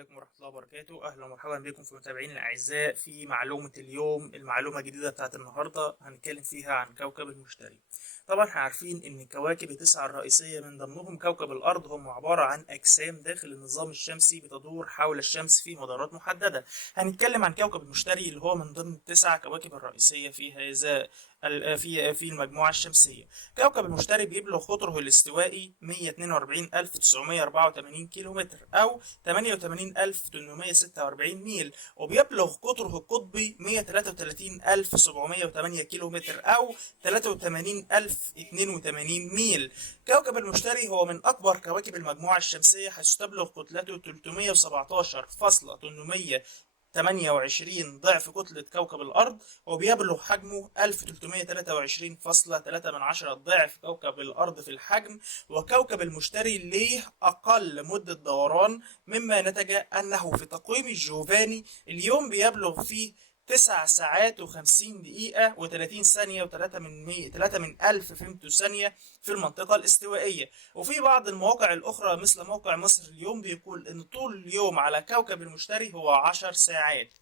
عليكم ورحمة الله وبركاته. أهلا ومرحبا بكم في متابعين الأعزاء في معلومة اليوم. المعلومة الجديدة بتاعت النهاردة هنتكلم فيها عن كوكب المشتري. طبعا احنا عارفين إن الكواكب التسعة الرئيسية من ضمنهم كوكب الأرض هم عبارة عن أجسام داخل النظام الشمسي بتدور حول الشمس في مدارات محددة. هنتكلم عن كوكب المشتري اللي هو من ضمن التسع كواكب الرئيسية في هذا في المجموعة الشمسية. كوكب المشتري بيبلغ قطره الاستوائي 142,984 كيلومتر أو 88,846 ميل، وبيبلغ قطره القطبي 133,708 كيلومتر أو 83,082 ميل. كوكب المشتري هو من أكبر كواكب المجموعة الشمسية، حيث تبلغ كتلته 317,828 ضعف كتلة كوكب الأرض، وبيبلغ حجمه 1323.3 ضعف كوكب الأرض في الحجم. وكوكب المشتري ليه أقل مدة دوران، مما نتج أنه في تقويم الجوفاني اليوم بيبلغ فيه 9 ساعات و50 دقيقة و30 ثانية تلاتة من ألف فيمتو ثانية في المنطقة الاستوائية. وفي بعض المواقع الأخرى مثل موقع مصر اليوم بيقول إن طول اليوم على كوكب المشتري هو 10 ساعات.